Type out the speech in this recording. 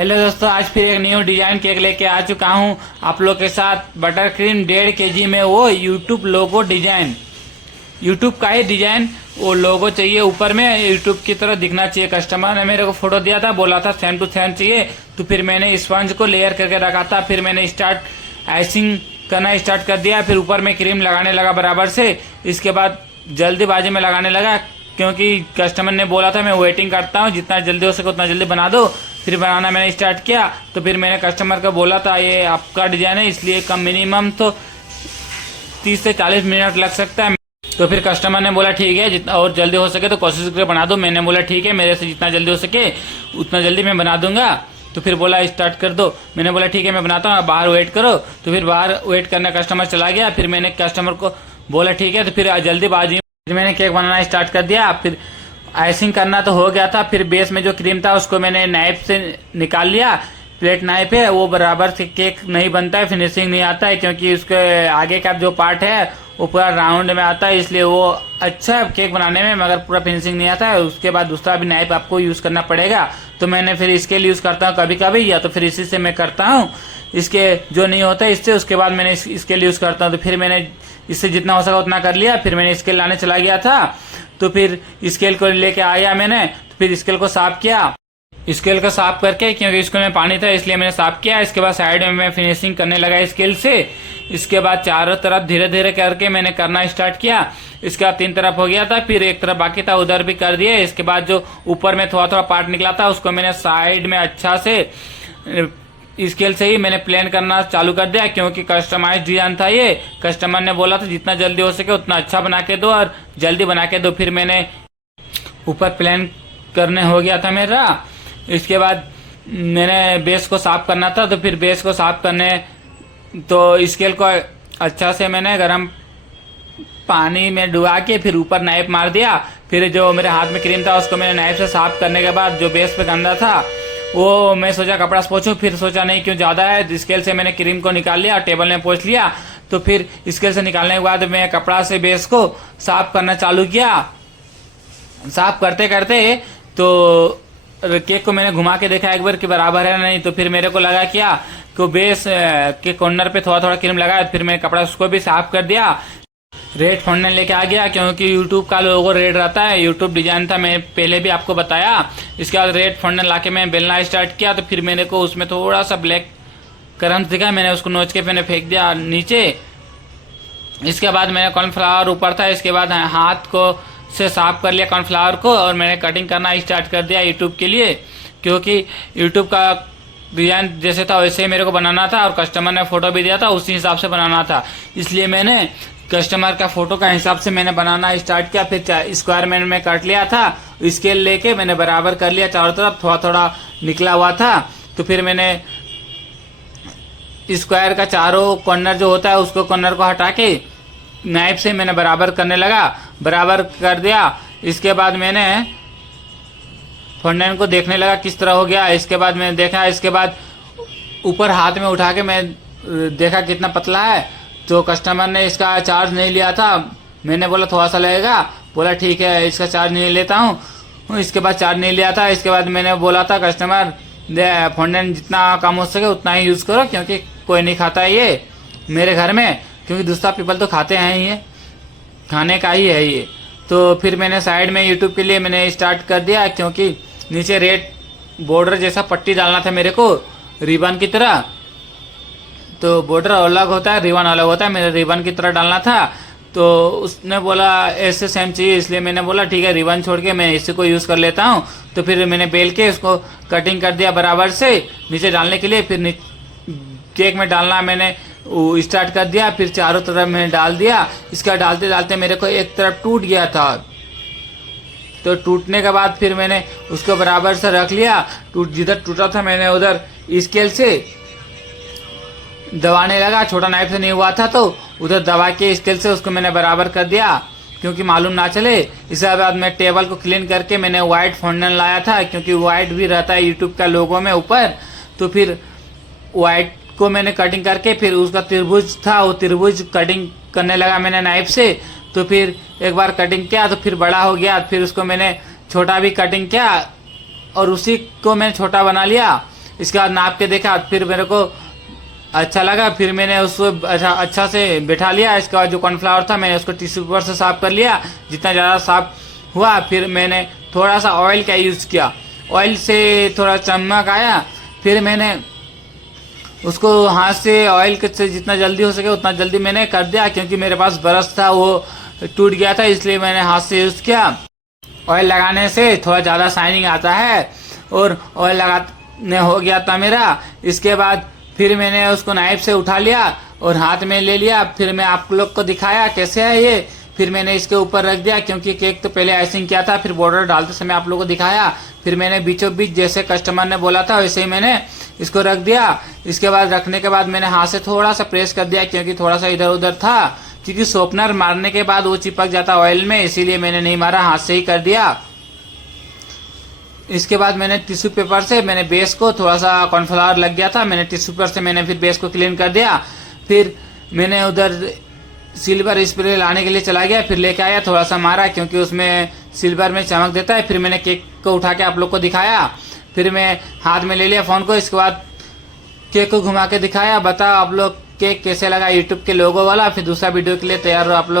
Hello दोस्तों, आज फिर एक न्यू डिजाइन केक लेके आ चुका हूँ आप लोग के साथ। बटर क्रीम 1.5 kg में वो यूट्यूब लोगो डिजाइन, यूट्यूब का ही डिजाइन वो लोगो चाहिए, ऊपर में यूट्यूब की तरह दिखना चाहिए। कस्टमर ने मेरे को फोटो दिया था, बोला था सेम टू सेम चाहिए, तो फिर मैंने स्पंज को लेयर करके रखा था। फिर मैंने आइसिंग करना स्टार्ट कर दिया, फिर ऊपर में क्रीम लगाने लगा बराबर से। इसके बाद जल्दीबाजी में लगाने लगा क्योंकि कस्टमर ने बोला था मैं वेटिंग करता हूँ, जितना जल्दी हो सके उतना जल्दी बना दो। फिर बनाना मैंने स्टार्ट किया, तो फिर मैंने कस्टमर को बोला था ये आपका डिजाइन है, इसलिए कम मिनिमम तो 30 से 40 मिनट लग सकता है। तो फिर कस्टमर ने बोला ठीक है, जितना और जल्दी हो सके तो कोशिश करके बना दो। मैंने बोला ठीक है, मेरे से जितना जल्दी हो सके उतना जल्दी मैं बना दूंगा। तो फिर बोला स्टार्ट कर दो। मैंने बोला ठीक है मैं बनाता हूँ, बाहर वेट करो। तो फिर बाहर वेट करना कस्टमर चला गया। फिर मैंने कस्टमर को बोला ठीक है, तो फिर जल्दीबाजी मैंने केक बनाना स्टार्ट कर दिया। फिर आइसिंग करना तो हो गया था, फिर बेस में जो क्रीम था उसको मैंने नाइफ से निकाल लिया। प्लेट नाइफ है, वो बराबर से केक नहीं बनता है, फिनिशिंग नहीं आता है, क्योंकि उसके आगे का जो पार्ट है वो पूरा राउंड में आता है, इसलिए वो अच्छा है केक बनाने में, मगर पूरा फिनिशिंग नहीं आता है। उसके बाद दूसरा भी नाइफ आपको यूज़ करना पड़ेगा। तो मैंने फिर इसके लिए यूज़ करता हूँ कभी कभी, या तो फिर इसी से मैं करता हूँ। इसके जो नहीं होता है इससे, उसके बाद मैंने इसके लिए यूज़ करता हूँ। तो फिर मैंने इससे जितना हो सका उतना कर लिया। फिर मैंने स्केल लाने चला गया था, तो फिर स्केल को लेके आया मैंने। तो फिर स्केल को साफ किया, स्केल को साफ करके, क्योंकि स्केल में पानी था इसलिए मैंने साफ किया। इसके बाद साइड में मैं फिनिशिंग करने लगा स्केल से। इसके बाद चारों तरफ धीरे धीरे करके मैंने करना स्टार्ट किया। इसके बाद 3 तरफ हो गया था, फिर एक तरफ बाकी था उधर भी कर दिया। इसके बाद जो ऊपर में थोड़ा थोड़ा पार्ट निकला था उसको मैंने साइड में अच्छा से स्केल से ही मैंने प्लेन करना चालू कर दिया, क्योंकि कस्टमाइज डिजाइन था ये। कस्टमर ने बोला था जितना जल्दी हो सके उतना अच्छा बना के दो और जल्दी बना के दो। फिर मैंने ऊपर प्लेन करने हो गया था मेरा। इसके बाद मैंने बेस को साफ करना था, तो फिर बेस को साफ करने तो स्केल को अच्छा से मैंने गर्म पानी में डुबा के फिर ऊपर नाइफ मार दिया। फिर जो मेरे हाथ में क्रीम था उसको मैंने नाइफ से साफ करने के बाद जो बेस पे गंदा था वो मैं सोचा कपड़ा से पोंछूं, फिर सोचा नहीं क्यों ज़्यादा है, स्केल से मैंने क्रीम को निकाल लिया और टेबल में पोंछ लिया। तो फिर स्केल से निकालने के बाद मैं कपड़ा से बेस को साफ करना चालू किया। साफ करते करते तो केक को मैंने घुमा के देखा एक बार कि बराबर है नहीं। तो फिर मेरे को लगा क्या कि बेस के कॉर्नर पे थोड़ा थोड़ा क्रीम लगा। फिर मैंने कपड़ा उसको भी साफ कर दिया। रेड फॉन्टेन लेके आ गया, क्योंकि यूट्यूब का लोगो रेड रहता है, यूट्यूब डिजाइन था, मैं पहले भी आपको बताया। इसके बाद रेड फॉन्टेन लाके मैं बेलना स्टार्ट किया। तो फिर मेरे को उसमें थोड़ा सा ब्लैक करंट दिखा, मैंने उसको नोच के मैंने फेंक दिया नीचे। इसके बाद मैंने कॉर्नफ्लावर ऊपर था, इसके बाद हाथ को से साफ कर लिया कॉर्नफ्लावर को, और मैंने कटिंग करना स्टार्ट कर दिया यूट्यूब के लिए, क्योंकि यूट्यूब का डिजाइन जैसे था वैसे ही मेरे को बनाना था, और कस्टमर ने फोटो भी दिया था उसी हिसाब से बनाना था, इसलिए मैंने कस्टमर का फोटो का हिसाब से मैंने बनाना स्टार्ट किया। फिर स्क्वायर में कट लिया था, स्केल लेके मैंने बराबर कर लिया चारों तरफ, थोड़ा थोड़ा निकला हुआ था। तो फिर मैंने स्क्वायर का चारों कॉर्नर जो होता है उसको कॉर्नर को हटा के नाइफ से मैंने बराबर करने लगा, बराबर कर दिया। इसके बाद मैंने फॉन्टेन को देखने लगा किस तरह हो गया। इसके बाद मैंने देखा, इसके बाद ऊपर हाथ में उठा के मैं देखा कितना पतला है। तो कस्टमर ने इसका चार्ज नहीं लिया था, मैंने बोला थोड़ा सा लगेगा, बोला ठीक है इसका चार्ज नहीं लेता हूँ। इसके बाद चार्ज नहीं लिया था। इसके बाद मैंने बोला था कस्टमर फॉन्टेन जितना कम हो सके उतना ही यूज़ करो, क्योंकि कोई नहीं खाता है ये मेरे घर में, क्योंकि दूसरा पीपल तो खाते हैं, ये खाने का ही है ये। तो फिर मैंने साइड में यूट्यूब के लिए मैंने स्टार्ट कर दिया, क्योंकि नीचे रेड बॉर्डर जैसा पट्टी डालना था मेरे को रिबन की तरह। तो बॉर्डर अलग होता है, रिबन अलग होता है, मेरे रिबन की तरह डालना था। तो उसने बोला ऐसे सेम चाहिए, इसलिए मैंने बोला ठीक है रिबन छोड़ के मैं इसी को यूज़ कर लेता हूँ। तो फिर मैंने बेल के इसको कटिंग कर दिया बराबर से नीचे डालने के लिए। फिर केक में डालना मैंने स्टार्ट कर दिया, फिर चारों तरफ मैंने डाल दिया। इसका डालते डालते मेरे को एक तरफ टूट गया था, तो टूटने के बाद फिर मैंने उसको बराबर से रख लिया। जिधर टूटा था मैंने उधर स्केल से दबाने लगा, छोटा नाइफ से नहीं हुआ था तो उधर दबा के स्केल से उसको मैंने बराबर कर दिया, क्योंकि मालूम ना चले। इसके बाद मैं टेबल को क्लीन करके मैंने वाइट फॉन्टेन लाया था, क्योंकि वाइट भी रहता है यूट्यूब का लोगो में ऊपर। तो फिर वाइट को मैंने कटिंग करके फिर उसका त्रिभुज था, वो त्रिभुज कटिंग करने लगा मैंने नाइफ से। तो फिर एक बार कटिंग किया तो फिर बड़ा हो गया, फिर उसको मैंने छोटा भी कटिंग किया और उसी को मैंने छोटा बना लिया। इसके बाद नाप के देखा, फिर मेरे को अच्छा लगा, फिर मैंने उसको अच्छा से बैठा लिया। इसके बाद जो कॉर्नफ्लावर था मैंने उसको टिश्यू पेपर से साफ कर लिया, जितना ज़्यादा साफ हुआ। फिर मैंने थोड़ा सा ऑयल का यूज़ किया, ऑयल से थोड़ा चमक आया। फिर मैंने उसको हाथ से ऑयल से जितना जल्दी हो सके उतना जल्दी मैंने कर दिया, क्योंकि मेरे पास ब्रश था वो टूट गया था, इसलिए मैंने हाथ से यूज़ किया। ऑयल लगाने से थोड़ा ज़्यादा शाइनिंग आता है, और ऑयल लगाने हो गया था मेरा। इसके बाद फिर मैंने उसको नाइफ से उठा लिया और हाथ में ले लिया। फिर मैं आप लोग को दिखाया कैसे है ये। फिर मैंने इसके ऊपर रख दिया, क्योंकि केक तो पहले आइसिंग किया था, फिर बॉर्डर डालते समय आप लोगों को दिखाया। फिर मैंने बीचों बीच जैसे कस्टमर ने बोला था वैसे ही मैंने इसको रख दिया। इसके बाद रखने के बाद मैंने हाथ से थोड़ा सा प्रेस कर दिया, क्योंकि थोड़ा सा इधर उधर था, क्योंकि शॉर्पनर मारने के बाद वो चिपक जाता ऑयल में, इसीलिए मैंने नहीं मारा, हाथ से ही कर दिया। इसके बाद मैंने टिश्यू पेपर से मैंने बेस को, थोड़ा सा कॉर्नफ्लावर लग गया था, मैंने टिश्यू पेपर से मैंने फिर बेस को क्लीन कर दिया। फिर मैंने उधर सिल्वर स्प्रे लाने के लिए चला गया, फिर लेके आया, थोड़ा सा मारा, क्योंकि उसमें सिल्वर में चमक देता है। फिर मैंने केक को उठा के आप लोग को दिखाया। फिर मैं हाथ में ले लिया फ़ोन को, इसके बाद केक को घुमा के दिखाया। बताओ आप लोग केक कैसे लगा, यूट्यूब के लोगो वाला। फिर दूसरा वीडियो के लिए तैयार हो आप लोग।